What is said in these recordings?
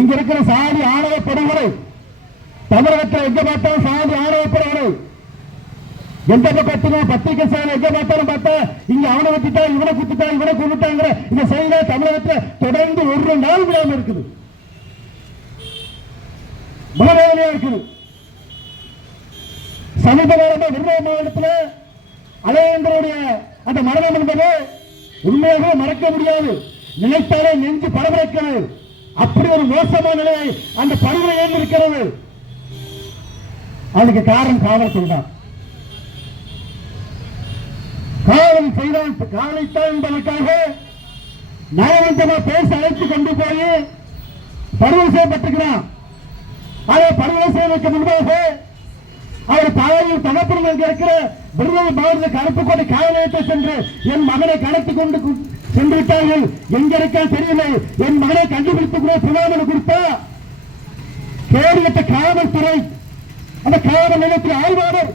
இங்க இருக்கிற சாதி ஆணவ படுகொலை தமிழகத்தில் எங்க பார்த்தாலும் சாதி ஆணவ படுகொலை எந்த பக்கத்திலும் பத்திரிகை சேவை எங்க பார்த்தாலும் பார்த்தா இங்க அவனை வச்சுட்டா இவனை குத்துட்டான் இவனை கொண்டுட்டாங்கிற இந்த செயல தமிழகத்தில் தொடர்ந்து ஒரு நாள் விழாம இருக்குது. மனவேதனையா இருக்குது. சமீப காலமா விருதுநகர் மாவட்டத்தில் அலையந்தருடைய அந்த மரணம் என்பது உண்மையாக மறக்க முடியாது. நினைத்தாலே நெஞ்சு பரபரக்கிறது அப்படி ஒரு மோசமான நிலை அந்த படுகொலை ஏந்திருக்கிறது. அதுக்கு காரணம் காவல்துறை தான் காவல் செய்தான் காவலைத்தான் என்பதற்காக நயவஞ்சமா பேச அழைத்து கொண்டு போய் பருவம் செய்யப்பட்டிருக்கிறான் அதை பருவம் செய்வதற்கு முன்பாக அவர் தாயில் தகப்பனும் இருக்கிற விருதுநகர் மாவட்ட கருப்புக்கோட்டை காவல் நிலையத்தை சென்று என் மகனை கடத்தி கொண்டு கு- சென்று விட்டார்கள். எங்க இருக்கா தெரியல என் மகனை கண்டுபிடித்து கூட புகாமல் கொடுத்தா கேரியத்த காவல்துறை அந்த காவல் நிலையத்தில் ஆய்வாளர்.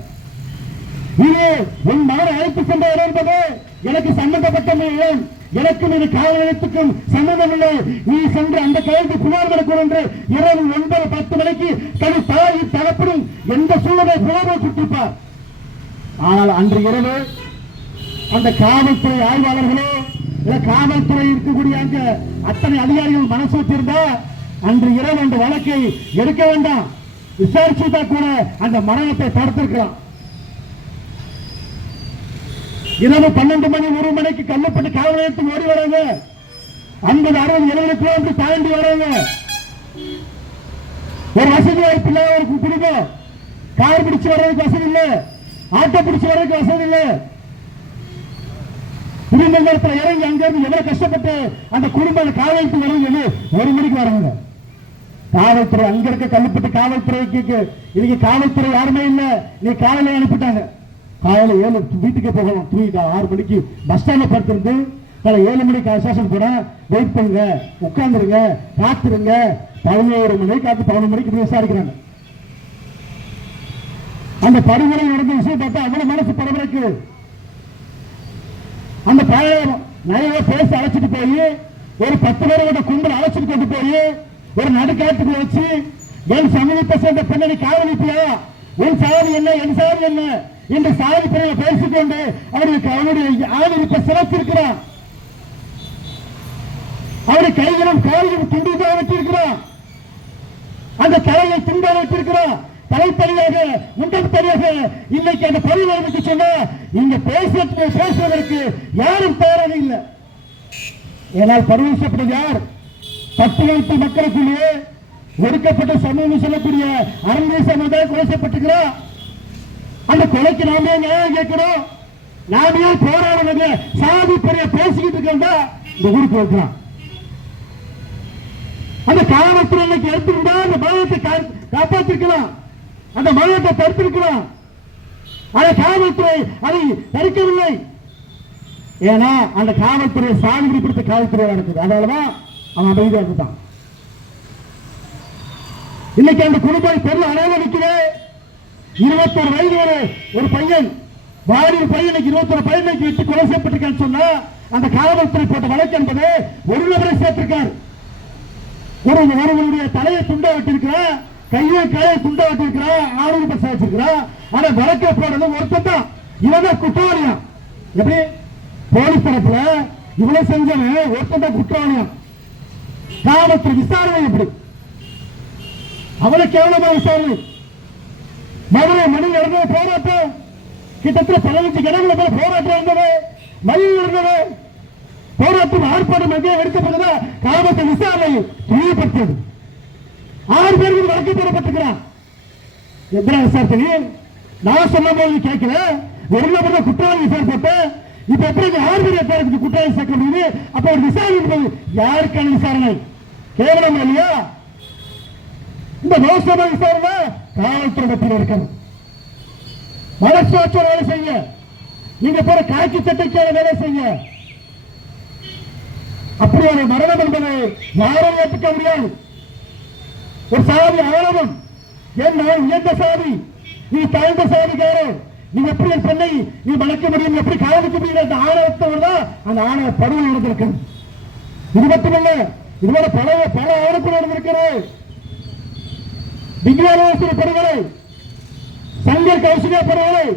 இது உன் மகனை அழைத்து சென்றார் என்பது எனக்கு சம்பந்தப்பட்ட ஏன் எனக்கும் இது காவல் நிலையத்துக்கும் சம்பந்தம் இல்லை நீ சென்று அந்த கைது புகார் கொடுக்கும் என்று இரவு ஒன்பது பத்து மணிக்கு தனி தாய் தரப்படும் எந்த சூழ்நிலை புகார் கொடுத்திருப்பார். ஆனால் அன்று இரவு அந்த காவல்துறை ஆய்வாளர்களே காவல்துறை இருக்கக்கூடிய அங்க அத்தனை அதிகாரிகள் மனசு வச்சிருந்தா அன்று இரவு அந்த வழக்கை எடுக்க வேண்டாம். விசாரிச்சுட்டா கூட அந்த மரணத்தை தடுத்திருக்கலாம். இரவு பன்னெண்டு மணி ஒரு மணிக்கு கல்லப்பட்டு காவல் நிலையத்துக்கு ஓடி வராங்க ஐம்பது அறுபது எழுபது கிலோமீட்டர் தாண்டி வராங்க ஒரு வசதி வாய்ப்பு இல்லாத ஒரு குடும்பம் கார் பிடிச்சு வர்றதுக்கு வசதி இல்ல ஆட்டோ பிடிச்சு வர்றதுக்கு வசதி இல்ல. குடும்பங்கள்ல இறங்கி அங்க இருந்து எவ்வளவு கஷ்டப்பட்டு அந்த குடும்பம் காவல்துறை இறங்கி ஒரு மணிக்கு வராங்க. காவல்துறை அங்க இருக்க கல்லுப்பட்டு காவல்துறைக்கு இன்னைக்கு காவல்துறை யாருமே இல்ல. நீ காலையில அனுப்பிட்டாங்க. காலையில ஏழு வீட்டுக்கு போகலாம். தூங்கிட்டா ஆறு மணிக்கு பஸ் ஸ்டாண்ட்ல படுத்திருந்து காலை ஏழு மணிக்கு ஸ்டேஷன் போனா வெயிட் பண்ணுங்க உட்காந்துருங்க காத்துருங்க பதினோரு மணிக்கு காத்து பதினொரு மணிக்கு விசாரிக்கிறாங்க. அந்த படுகொலை நடந்த விஷயம் பார்த்தா அவ்வளவு மனசு பரபரக்கு அந்த பழைய நிறைய பேசி அழைச்சிட்டு போய் ஒரு பத்து பேரோட கும்பல் அழைச்சிட்டு கொண்டு போய் ஒரு நடுக்காட்டுக்கு வச்சு என் சமூகத்தை சேர்ந்த பின்னணி காவலிப்பியா என் சாதி என்ன என் சாதி என்ன? என்று சாதி பிறகு பேசிக்கொண்டு அவருக்கு அவருடைய ஆதரிப்பை சிறப்பிருக்கிறான் அவருடைய கைகளும் கால்களும் துண்டிதாக வச்சிருக்கிறான் அந்த தலையை துண்டாக வச்சிருக்கிறான் தலைப்படியாக முண்டத்தடியாக இன்னைக்கு அந்த பதவி எனக்கு சொன்னா இங்க பேசுறதுக்கு பேசுவதற்கு யாரும் தயாராக இல்லை. ஏனால் பரிவீசப்பட்டது யார்? பத்து பட்டியலிட்டு மக்களுக்குள்ளே ஒடுக்கப்பட்ட சமூகம் சொல்லக்கூடிய அரண்மனை சமுதாயம் கொலை செய்யப்பட்டிருக்கிறோம் அந்த கொலைக்கு நாமே நியாயம் கேட்கிறோம். நாமே போராடுறது? சாதி பெரிய பேசிக்கிட்டு இருக்கா இந்த ஊருக்கு வைக்கலாம் அந்த காவல்துறை இன்னைக்கு எடுத்துருந்தா அந்த மரணத்தை கா- காப்பாத்திருக்கலாம். அந்த மரணத்தை தடுத்திருக்கலாம் அந்த காவல்துறை அதை தடுக்கவில்லை. ஏன்னா அந்த காவல்துறை சாகுபடி பிடித்த காவல்துறை நடக்குது அதனாலதான் அவன் அமைதியாக இருந்தான் இன்னைக்கு அந்த குடும்பம் பொருள் அடையாள நிற்குது இருபத்தொரு வயது ஒரு ஒரு பையன் வாடி பையன் இருபத்தொரு பையனுக்கு விட்டு கொலை செய்யப்பட்டிருக்கான்னு சொன்னா அந்த காவல்துறை போட்ட வழக்கு என்பது ஒரு நபரை சேர்த்திருக்கார். ஒரு ஒருவனுடைய தலையை துண்டா விட்டிருக்கிறான் கையை கையை துண்டா வச்சிருக்கிறான் ஆளுநர் பஸ் வச்சிருக்கிறான் ஆனா வழக்க போடுறது ஒருத்தன் தான். இவன் தான் குற்றவாளியா? எப்படி? போலீஸ் தரப்புல இவ்வளவு செஞ்சவன் ஒருத்தன் தான் குற்றவாளியா? காவல்துறை விசாரணை எப்படி? அவ்வளவு கேவலமா விசாரணை? மதுரை மணி நடந்த போராட்டம் கிட்டத்தட்ட பதினஞ்சு கிடங்குல போல போராட்டம் இருந்தது. மயில் இருந்தது போராட்டம் ஆர்ப்பாட்டம் எங்கே எடுக்கப்பட்டதா காவல்துறை விசாரணை துணியப்பட்டது ஆறு பேருக்கு வழக்கு போடப்பட்டிருக்கிறான் எத்தனை விசாரித்தது? நான் சொன்ன போது கேட்கல. ஒரு நபர் குற்றவாளி விசாரிப்பட்டு இப்ப எப்படி ஆறு பேர் பேருக்கு குற்றவாளி சேர்க்க முடியுது? அப்ப ஒரு விசாரணை யாருக்கான விசாரணை? கேவலம் இல்லையா? இந்த மோசமான விசாரணை காவல்துறை மத்தியில் இருக்கணும். மனசாட்சியோட வேலை செய்ய நீங்க போற காய்ச்சி சட்டைக்கான வேலை செய்ய அப்படி ஒரு மரணம் என்பதை யாரும் ஏற்றுக்க முடியாது. ஒரு சாதி ஆணவம். என்ன உயர்ந்த சாதி? நீ தாழ்ந்த சாதிக்காரன் நீ எப்படி என் பெண்ணை நீ வளர்க்க முடியும்? எப்படி காதலிக்க முடியும்? அந்த ஆணவத்தோடு தான் அந்த ஆணவ பருவம் நடந்திருக்கு இது மட்டுமல்ல இதுபோல பல பல ஆணவத்தில் நடந்திருக்கிறது. விஞ்ஞானேஸ்வரி படுகொலை சங்கர் கௌசிகா படுகொலை.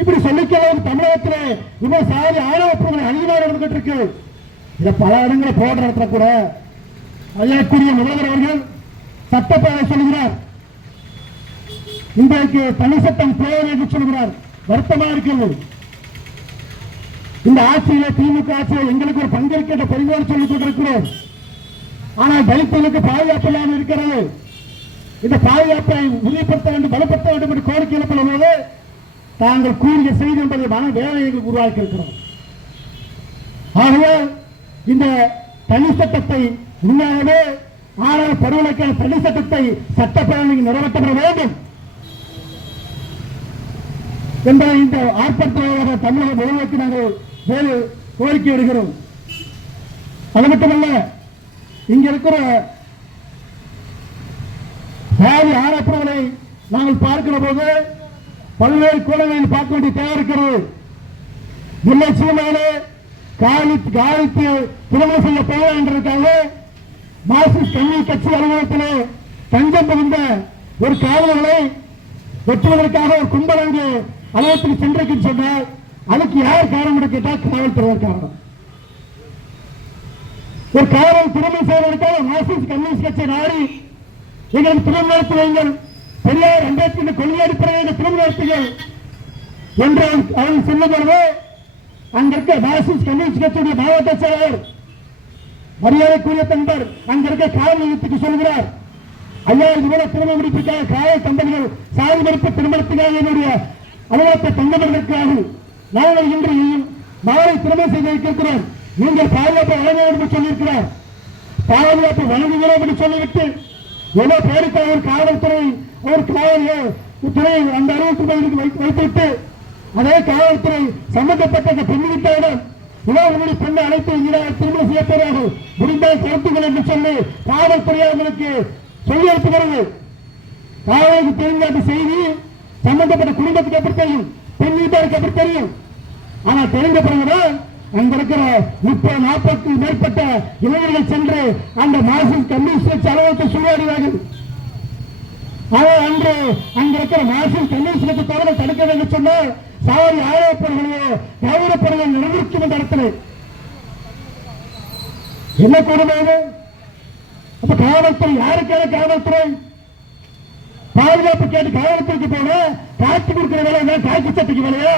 இப்படி சொல்லிக்கலாம் தமிழகத்தில் இவன் சாதி ஆணவ படுகொலை அதிகமாக நடந்துகிட்டு இருக்கு. இதை பல இடங்களை போடுற இடத்துல கூட ஐயாக்குரிய முதல்வர் அவர்கள் சட்டப்பேரவை சொல்கிறார் இன்றைக்கு தனி சட்டம் தேவை என்று சொல்கிறார் வருத்தமா இருக்கிறது. இந்த ஆட்சியில திமுக ஆட்சியில் எங்களுக்கு ஒரு பங்கேற்கின்ற பரிமாறு சொல்லிக் கொண்டிருக்கிறோம். ஆனால் தலித்துகளுக்கு பாதுகாப்பு இல்லாமல் இருக்கிறது. இந்த பாதுகாப்பை உறுதிப்படுத்த வேண்டும் பலப்படுத்த வேண்டும் என்று கோரிக்கை எழுப்பும் போது தாங்கள் கூறிய செய்தி என்பதை மன எங்களுக்கு உருவாக்கி இருக்கிறோம் ஆகவே இந்த தனி சட்டத்தை உண்மையாகவே ஆனால் பருவலைக்கான தனி சட்டத்தை சட்டப்பேரவையில் நிறைவேற்றப்பட வேண்டும். என்பதை இந்த ஆர்ப்பாட்டமாக தமிழக முதல்வருக்கு நாங்கள் கோரிக்கை விடுகிறோம். அது மட்டுமல்ல இங்க இருக்கிற சாதி ஆரப்புகளை நாங்கள் பார்க்கிற போது பல்வேறு கோணங்களில் பார்க்க வேண்டிய தேவை இருக்கிறது. இல்லை சூழ்நிலை காலி காலித்து திருமணம் செய்ய தேவை என்றிருக்காங்க மார்க்சிஸ்ட் கம்யூனிஸ்ட் கட்சி அலுவலகத்திலே தஞ்சம் புகுந்த ஒரு காவலர்களை வெற்றுவதற்காக ஒரு கும்பல் அங்கு அலுவலகத்துக்கு சென்றிருக்குன்னு சொன்னால் அதுக்கு யார் காரணம் என்று கேட்டால் காவல்துறை காரணம். ஒரு காவல் திருமணம் செய்வதற்காக மார்க்சிஸ்ட் கம்யூனிஸ்ட் கட்சி நாடி எங்களுக்கு திருமணம் நடத்தி வைங்கள் பெரியார் அம்பேத்கர் கொள்கை அடிப்படையில் திருமணம் நடத்துங்கள் என்று அவன் சொல்லும் பொழுது அங்க இருக்க மார்க்சிஸ்ட் கம்யூனிஸ்ட் கட்சியுடைய மாவட்ட செயலர் மரியாதைக்குரிய தந்தர் அங்க இருக்க காவல் நிலையத்துக்கு சொல்கிறார். ஐயா இதுபோல திருமண முடிப்புக்காக காவல் தம்பதிகள் சாதி மறுப்பு திருமணத்துக்காக என்னுடைய அனுபவத்தை தங்கப்படுவதற்காக நாங்கள் இன்று மாலை திருமணம் செய்து வைத்திருக்கிறோம். நீங்கள் பாதுகாப்பு வழங்க வேண்டும் என்று சொல்லியிருக்கிறார். பாதுகாப்பு வழங்குகிறோம் என்று சொல்லிவிட்டு ஏதோ பேருக்கு அவர் காவல்துறை அவர் காவல் துறை அந்த அலுவலகத்துக்கு வைத்து- வைத்துவிட்டு அதே காவல்துறை சம்பந்தப்பட்ட அந்த பெண் வீட்டாரிடம் இதோ உங்களுடைய பெண்ணை அழைத்து திருமணம் செய்ய முடிந்தால் கருத்துக்கள் என்று சொல்லி காவல்துறையாளர்களுக்கு சொல்லி அனுப்புகிறது காவலுக்கு தெரிந்த அந்த செய்தி சம்பந்தப்பட்ட குடும்பத்துக்கு எப்படி தெரியும்? பெண் வீட்டாருக்கு எப்படி தெரியும்? ஆனா தெரிந்த பிறகுதான் அங்க இருக்கிற முப்பது நாற்பத்தி மேற்பட்ட இளைஞர்கள் சென்று அந்த மார்க்சிஸ்ட் கம்யூனிஸ்ட் கட்சி அலுவலகத்தை சூழாடுவார்கள் அவர் அன்று அங்க இருக்கிற மார்க்சிஸ்ட் கம்யூனிஸ்ட் கட்சி தவிர தடுக்க வேண்டும் சொன்னால் சாரி ஆயப்படுகளையோ கௌரவப்படுகள் நடந்திருக்கும் இந்த இடத்துல என்ன கொடுமை அப்ப காவல்துறை யாருக்கான காவல்துறை? பாதுகாப்பு கேட்டு காவல்துறைக்கு போன காட்சி கொடுக்கிற வேலை என்ன சட்டைக்கு வேலையா?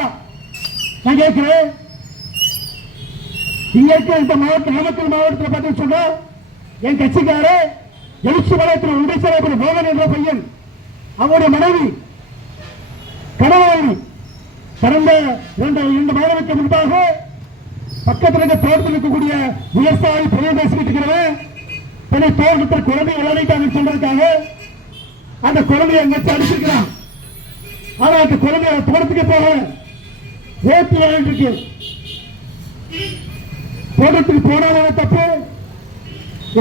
நான் கேட்கிறேன். இங்க இருக்கிற இந்த மாவட்ட நாமக்கல் மாவட்டத்தில் பார்த்து சொன்னா என் கட்சிக்கார எழுச்சி வளையத்தில் உண்டேஸ்வரப்படி மோகன் என்ற பையன். அவருடைய மனைவி கணவாளி கடந்த இரண்டு இரண்டு முன்பாக பக்கத்தில் இருக்க தோட்டத்தில் இருக்கக்கூடிய விவசாயி பெரிய பேசிக்கிட்டு இருக்கிறவன் தன்னை தோட்டத்தில் குழந்தை விளையாடிட்டாங்கன்னு சொல்றதுக்காக அந்த குழந்தைய எங்கச்சு அடிச்சிருக்கிறான். ஆனா அந்த குழந்தைய தோட்டத்துக்கு போக ஓட்டு விளையாண்டு இருக்கு. தோட்டத்துக்கு போனாலும் தப்பு.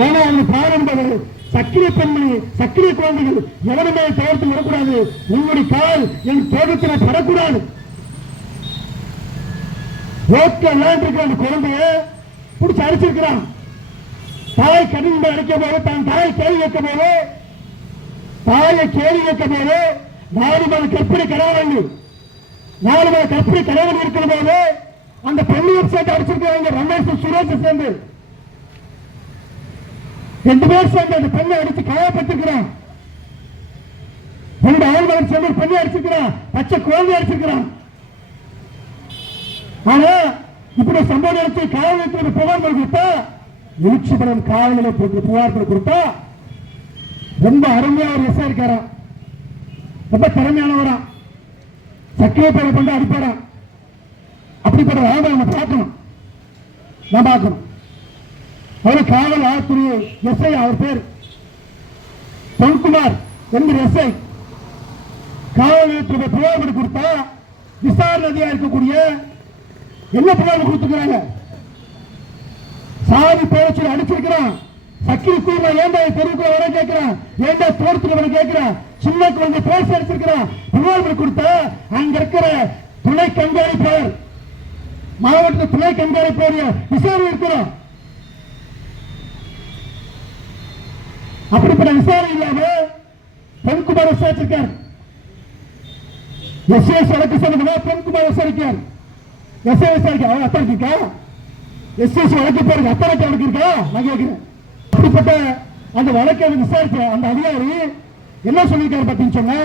ஏன்னா அவங்க பாரம்பரிய சக்கிரிய பெண்மணி சக்கிரிய குழந்தைகள் எவருமே தோட்டத்தில் வரக்கூடாது. உங்களுடைய கால் என் தோட்டத்தில் படக்கூடாது. ரோட்ல விளையாண்டுருக்கிற அந்த குழந்தைய பிடிச்சி அடிச்சிருக்கிறான். தாய் கடிந்து அடிக்க போது தான் தாய் கேள்வி வைக்க போது தாயை கேள்வி வைக்க போது நாலு மாத கற்பனை கடவுள் நாலு மாத கற்பனை கடவுள் இருக்கிற போது அந்த பெண்ணியர் சேர்த்து அடிச்சிருக்கிறாங்க ரமேஷ் சுரேஷ் சேர்ந்து. ரெண்டு பேர் சேர்ந்து அந்த பெண்ணை அடிச்சு காயப்பட்டிருக்கிறான் ரெண்டு ஆழ்வார் சேர்ந்து ஒரு பெண்ணை அடிச்சிருக்கிறான். பச்சை குழந்தை அடிச்சிருக்கிறான். ஆனா இப்படி சம்பவம் எடுத்து காவல் நிலையத்தில் கொடுத்தா எழுச்சிபுரம் காவல்நிலை புகார்கள் கொடுத்தா ரொம்ப அருமையா ஒரு எஸ்ஐ இருக்காராம். ரொம்ப திறமையானவரா. சக்கரை பேரை கொண்டு அடிப்பாராம். அப்படிப்பட்ட ஆளை நம்ம பார்க்கணும். நான் பார்க்கணும். அவரு காவல் ஆத்துறை எஸ்ஐ அவர் பேர் பொன்குமார் என்கிற எஸ்ஐ காவல் நிலையத்துக்கு புகார் கொடுத்தா விசாரணை அதிகாரி இருக்கக்கூடிய என்ன புகார் கொடுத்துக்கிறாங்க சாதி பேச்சு அடிச்சிருக்கிறான். சக்கிரி கூர்மா ஏண்டா தெருவுக்குள்ள வர கேட்கிறான் ஏண்டா தோட்டத்துக்கு வர கேட்கிறான் சின்ன குழந்தை பேசி அடிச்சிருக்கிறான். புகார் கொடுத்தா அங்க இருக்கிற துணை கண்காணிப்பாளர் மாவட்ட துணை கண்காணிப்பாளர் விசாரணை இருக்கிறோம் அப்படிப்பட்ட விசாரணை இல்லாம பொன்குமார் விசாரிச்சிருக்கார். எஸ்ஏஎஸ் வழக்கு சம்பந்தமா பொன்குமார் எஸ்ஐ எஸ்ஏ விசாரிக்க அவன் அத்தனை இருக்கா? எஸ்எஸ் வழக்கு பாருங்க அத்தனை அவனுக்கு இருக்கா? நான் கேட்கிறேன் அப்படிப்பட்ட அந்த வழக்கை விசாரிச்ச அந்த அதிகாரி என்ன சொல்லியிருக்காரு பார்த்தீங்கன்னு சொன்னா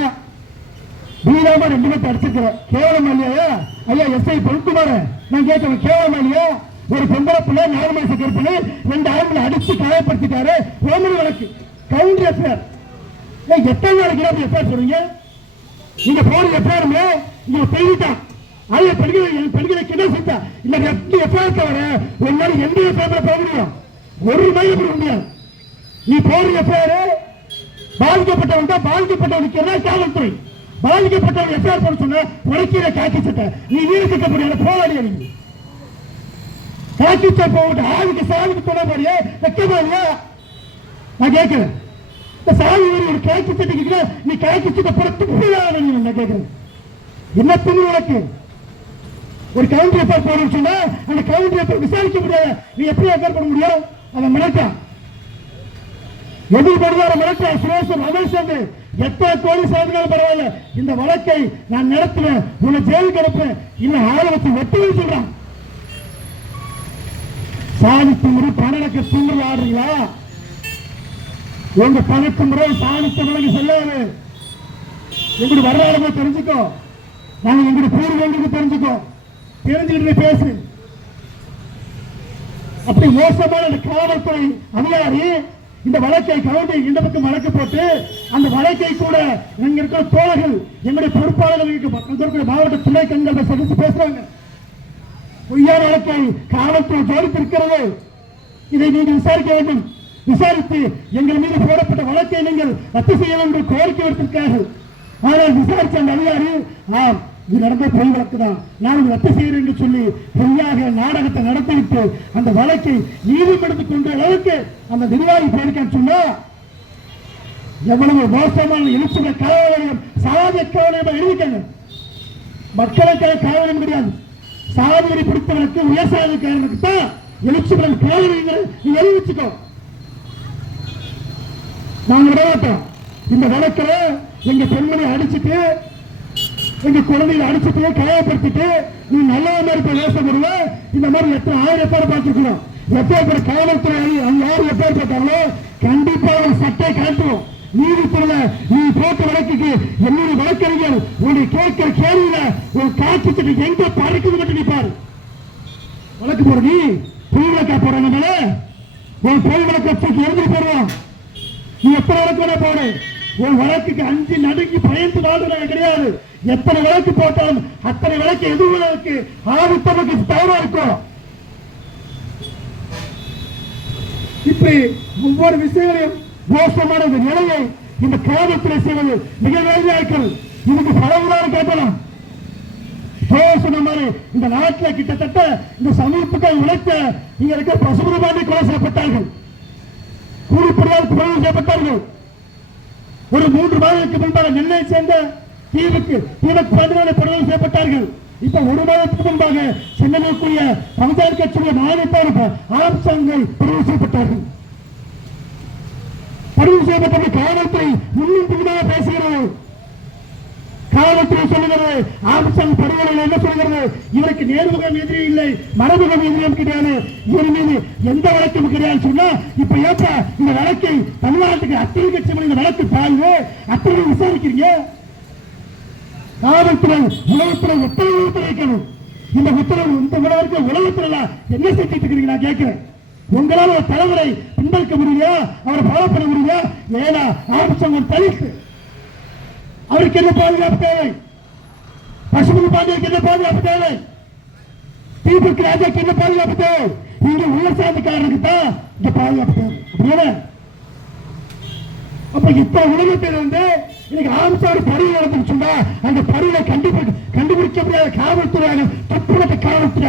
வீராம ரெண்டு பேர்த்து அடிச்சிருக்கிறேன் கேவலம் இல்லையா? ஐயா எஸ்ஐ பொன்குமார். நான் கேட்கிறேன் கேவலம் இல்லையா? ஒரு பொம்பளை பிள்ளை நாலு மாசம் கருப்பினு ரெண்டு ஆளுங்களை அடிச்சு காயப்படுத்திட்டாரு. ஓமனி வழக்கு. Counter FIR. எத்தனை நாளைக்கு அப்படி எஃப்ஐஆர் சொல்றீங்க நீங்க போன எஃப்ஐஆருமே இங்க போயிட்டான் அதே பெண்களை என் பெண்களுக்கு என்ன செஞ்சா இந்த எப்படி எஃப்ஐஆர் தவிர ஒரு எந்த எஃப்ஐஆர் போக முடியும்? ஒரு மைல் போட முடியாது. நீ போற எஃப்ஐஆர் பாதிக்கப்பட்டவன் தான் பாதிக்கப்பட்டவனுக்கு என்ன காவல்துறை? பாதிக்கப்பட்டவன் எஃப்ஐஆர் போட சொன்ன? உனக்கீரை காக்கி சட்டை. நீ வீடு கட்ட முடியாது போராடிய நீ? காக்கி சட்டை போட்டு ஆளுக்கு சாவுக்கு தொட மாதிரியே வைக்கமா இல்லையா? நான் கேட்கிறேன். இந்த சாவி ஒரு காக்கி சட்டைக்கு நீ காக்கி சட்டை போட துப்புதான் நான் கேட்கிறேன். என்ன துணி உனக்கு? ஒரு கவுண்டர் எஃப்ஐஆர் போடணும்னு சொன்னா அந்த கவுண்டர் எஃப்ஐஆர் விசாரிக்க முடியாது. நீ எப்படி எஃப்ஐஆர் பண்ண முடியும்? அவன் மிரட்டான் எதிர் படுதார மிரட்டான் சுரேஷன் ரமேஷ் சேர்ந்து எத்தனை கோடி சேர்ந்தாலும் பரவாயில்ல. இந்த வழக்கை நான் நடத்துவேன். உன்னை ஜெயிலுக்கு அனுப்புவேன். இல்ல ஆளுநத்தை வெட்டுவேன் சொல்றான். சாதி திமுறை பணக்க திமுறை ஆடுறீங்களா? உங்க பணக்கு முறை சாதித்த விலங்கு செல்லாது எங்களுக்கு வரலாறு தெரிஞ்சுக்கோ. நாங்க எங்களுக்கு பூர்வங்களுக்கு தெரிஞ்சுக்கோ. தெரிஞ்சுக்கிட்டு பேசு. அப்படி மோசமான அந்த காவல்துறை அதிகாரி இந்த வழக்கை கவுண்டி இந்த பக்கம் வழக்கு போட்டு அந்த வழக்கை கூட இங்க இருக்கிற தோழர்கள் எங்களுடைய பொறுப்பாளர்கள் மாவட்ட துணை கண்களை சந்தித்து பேசுறாங்க. பொய்யான வழக்கை காவல்துறை ஜோடித்திருக்கிறது இதை நீங்கள் விசாரிக்க வேண்டும். விசாரித்து எங்கள் மீது போடப்பட்ட வழக்கை நீங்கள் ரத்து செய்ய வேண்டும் கோரிக்கை விடுத்திருக்கிறார்கள். ஆனால் விசாரித்த அந்த அதிகாரி ஆம் இது நடந்த பொய் வழக்கு தான். நான் இது ரத்து செய்கிறேன் என்று சொல்லி பொய்யாக நாடகத்தை நடத்திவிட்டு அந்த வழக்கை நீதிமன்றத்துக்கு கொண்ட அளவுக்கு அந்த நிர்வாகி போயிருக்கான்னு சொன்னா எவ்வளவு மோசமான எழுச்சிய காவலையும் சாதிய காவலையும் எழுதிக்கங்க மக்களுக்காக காவலம் கிடையாது. சாதியை பிடித்தவனுக்கு உயர்சாதிக்காரனுக்கு தான் எழுச்சிபுரம் காவலிங்கிற நீ எழுதி வச்சுக்கோ நாங்க விட மாட்டோம் இந்த வழக்கில் எங்க பெண்மணி அடிச்சுட்டு எங்க குழந்தைகளை அடிச்சுட்டு காயப்படுத்திட்டு நீ நல்ல மாதிரி போய் வேஷம் இந்த மாதிரி எத்தனை ஆயிரம் பேரை பார்த்துருக்கோம் எத்தனை காவல்துறை அணி- அவங்க யார் எப்பேர் கண்டிப்பா ஒரு சட்டை கலட்டுவோம் நீதித்துறையில நீ போட்ட வழக்குக்கு என்னுடைய வழக்கறிஞர் உன்னை கேட்கிற கேள்வியில ஒரு காட்சி எங்க பறக்குது மட்டும் நீ பாரு. வழக்கு போற நீ பொய் வழக்கா போற நம்மள உன் பொய் வழக்க தூக்கி போடுவோம். நீ எப்ப வழக்கு போடு. உன் வழக்குக்கு அஞ்சு நடுங்கி பயந்து வாழ்றவங்க கிடையாது. எத்தனை விலைக்கு போட்டாலும் அத்தனை வழக்கு எதிர்வதற்கு ஆபத்தமைக்கு தவறா இருக்கும் இப்படி ஒவ்வொரு விஷயங்களையும் மோசமான இந்த நிலையை இந்த கிராமத்தில் செய்வது மிக வேலையா இருக்கிறது இதுக்கு பலவுதான் கேட்கலாம் சொன்ன மாதிரி இந்த நாட்டில் கிட்டத்தட்ட இந்த சமூகத்துக்காக உழைத்த இங்க இருக்க பசுபுரமாண்டி கொலை செய்யப்பட்டார்கள். கூலிப்படியால் கொலை செய்யப்பட்டார்கள். ஒரு மூன்று மாதத்துக்கு முன்பாக நெல்லை சேர்ந்த தீவுக்கு தீவுக்கு பதினாலு படுகொலை செய்யப்பட்டார்கள். இப்ப ஒரு மாதத்துக்கு முன்பாக சென்னையிலுடைய பஞ்சாயத்து கட்சியுடைய மாநிலத்தார் ஆம்சாங்கள் படுகொலை செய்யப்பட்டார்கள். படுகொலை செய்யப்பட்ட காவல்துறை முன்னும் பின்னாக பேசுகிறது. காவல்துறை சொல்லுகிறது ஆம்சங் படுகொலை என்ன சொல்கிறது இவருக்கு நேர்முகம் எதிரி இல்லை மரபுகம் எதிரியும் கிடையாது இவர் மீது எந்த வழக்கும் கிடையாது சொன்னா இப்ப ஏப்ப இந்த வழக்கை தமிழ்நாட்டுக்கு அத்தனை கட்சி இந்த வழக்கு பாய்வு அத்தனை விசாரிக்கிறீங்க? காவல்துறை உளவுத்துறை எத்தனை உளவுத்துறை வைக்கணும் இந்த உத்தரவு இந்த விழாவுக்கு உலகத்துல என்ன செஞ்சுட்டு இருக்கிறீங்க நான் கேட்கிறேன். உங்களால் ஒரு தலைவரை பின்பற்ற முடியலையா அவரை ஃபாலோ பண்ண முடியலையா ஏன்னா ஆம்சம் ஒரு தலித்து. அவருக்கு என்ன பாதுகாப்பு தேவை? பசுமதி பாண்டியருக்கு என்ன பாதுகாப்பு தேவை? தீபக் ராஜாக்கு என்ன பாதுகாப்பு தேவை? இங்க உள்ள சாதிக்காரருக்கு தான் இந்த பாதுகாப்பு தேவை. அப்படியே அப்ப இப்ப உலகத்தில் வந்து இன்னைக்கு ஆம்சார் சொன்னா அந்த பருவை கண்டுபிடி கண்டுபிடிக்க முடியாத காவல்துறையாக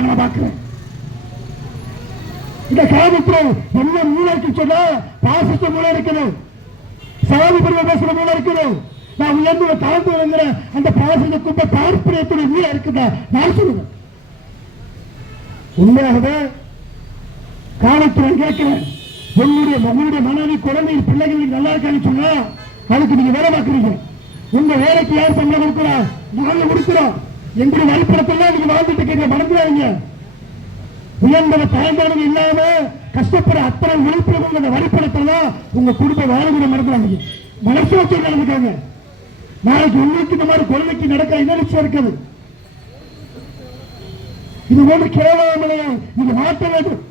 நான் பார்க்கிறேன். இந்த காவல்துறை என்ன மூலம் இருக்கு சொன்னா பாசித்த மூலம் இருக்குது. சாதி பருவ பேசுற மூலம் இருக்குது. நான் உயர்ந்து தாழ்ந்து விளங்குற அந்த பாசித்த குப்பை பார்ப்பனையத்துடைய மூலம் இருக்குதா? நான் சொல்லுவேன். உண்மையாகவே காவல்துறை கேட்கிறேன் உன்னுடைய உங்களுடைய மனைவி குழந்தை பிள்ளைகளுக்கு நல்லா இருக்கான்னு சொன்னா அதுக்கு நீங்க வேலை பார்க்குறீங்க உங்க வேலைக்கு யார் சம்பளம் கொடுக்குறா? நாங்க கொடுக்குறோம். எங்களுடைய வழிபடத்தெல்லாம் நீங்க வாழ்ந்துட்டு இருக்கீங்க. மறந்துடாதீங்க. உயர்ந்தவ தாழ்ந்தவங்க இல்லாம கஷ்டப்படுற அத்தனை உழைப்புகள் அந்த வழிபடத்துல தான் உங்க குடும்ப வாழ்வுகளை மறந்துடாதீங்க. மனசு வச்சு நடந்துக்காங்க. நாளைக்கு உங்களுக்கு இந்த மாதிரி குழந்தைக்கு நடக்க என்ன நிச்சயம் இருக்குது. இது ஒன்று கேவலமில்லையா நீங்க மாற்ற வேண்டும்.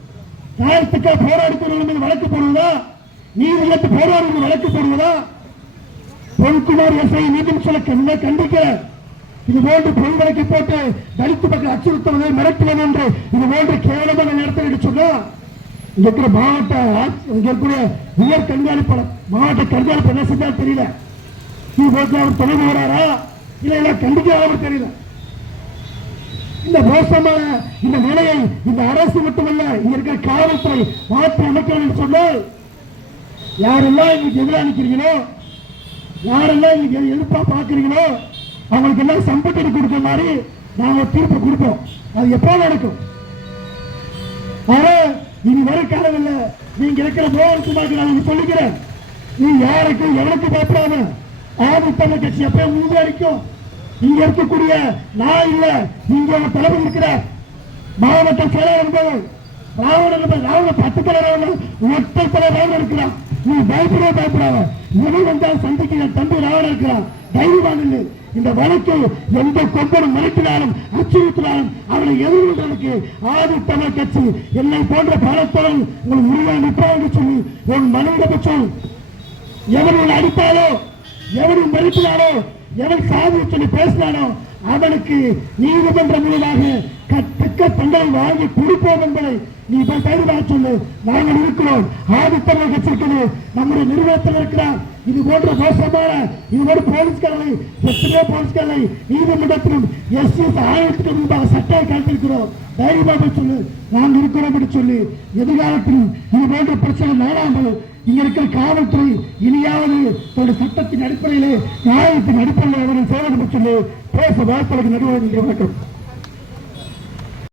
நியாயத்துக்காக போராடுத்தவர்கள் மீது வழக்கு போடுவதா? நீதியத்து போராடுவது வழக்கு போடுவதா? பொன்குமார் எஸ்ஐ நீதிமன்ற கண்ட கண்டிக்கிறேன் இது போன்று பொன் போட்டு தலித்து மக்கள் அச்சுறுத்துவதை மிரட்டுவது என்று இது போன்று கேவலமான நேரத்தில் சொன்னா இங்க இருக்கிற மாவட்ட ஆட்சி- இங்க இருக்கிற உயர் கண்காணிப்பாளர் மாவட்ட கண்காணிப்பு என்ன செஞ்சாலும் தெரியல. இது போட்டு அவர் தொடர்பு வராரா இல்ல இல்ல கண்டிக்கிறாரா தெரியல. இந்த மோசமான இந்த நிலையை இந்த அரசு மட்டுமல்ல இங்க இருக்கிற காவல்துறை மாற்றி அமைக்கணும்னு சொன்னால் யாரெல்லாம் இன்னைக்கு எதிராக நிற்கிறீங்களோ யாரெல்லாம் இன்னைக்கு எதிர்ப்பா பாக்குறீங்களோ அவங்களுக்கு எல்லாம் சம்பட்டடி கொடுக்கிற மாதிரி நாங்க ஒரு தீர்ப்பு கொடுப்போம். அது எப்போ நடக்கும்? ஆனா இனி வர காலம் இல்ல நீங்க இருக்கிற மோகன்குமாருக்கு நான் சொல்லிக்கிறேன். நீ யாருக்கும் எவனுக்கு பயப்படாம ஆதி கட்சி எப்ப உறுதி அடிக்கும் இங்க இருக்கக்கூடிய நான் இல்ல இங்க ஒரு தலைவர் இருக்கிற மாவட்ட செயலர் என்பது ராவணன் என்பது பத்து தலைவர் ஒற்றை தலைவர் ராவணன் இருக்கிறான். நீ பயப்பட பயப்படாத. எது வந்தால் சந்திக்கிற தம்பி ராவணன் இருக்கிறான். தைரியமான இந்த வழக்கை எந்த கொம்பனும் மிரட்டினாலும் அச்சுறுத்தினாலும் அவனை எதிர்கொள்வதற்கு ஆதி தமிழ் கட்சி என்னை போன்ற பலத்தோடு உங்கள் உருவா நிற்பாங்க என்று சொல்லி உன் மனிதபட்சம் எவன் அடித்தாலோ எவனும் மறுப்பினாலோ எவன் சாதி சொல்லி பேசினானோ? அவனுக்கு நீதிமன்ற மூலமாக கற்ற தண்டனை வாங்கி கொடுப்போம் என்பதை நீ இப்ப தைரியமாக சொல்லு. நாங்கள் இருக்கிறோம். ஆதித்தமிழ் கட்சி நம்முடைய நிறுவனத்தில் இருக்கிறார். இது போன்ற மோசமான இது போன்ற போலீஸ்காரர்களை எத்தனையோ போலீஸ்காரர்களை நீதிமன்றத்திலும் எஸ் எஸ் ஆயிரத்துக்கு முன்பாக சட்டம் கழித்திருக்கிறோம் தைரியமாக சொல்லு. நாங்கள் இருக்கிறோம் என்று சொல்லி. எதிர்காலத்திலும் இது போன்ற பிரச்சனை நேராமல் இங்க இருக்கிற காவல்துறை இனியாவது தன்னுடைய சட்டத்தின் அடிப்படையிலே நியாயத்தின் அடிப்படையில் அவர்கள் சேவை சொல்லி பேச வாய்ப்புகளுக்கு நடுவர் வணக்கம்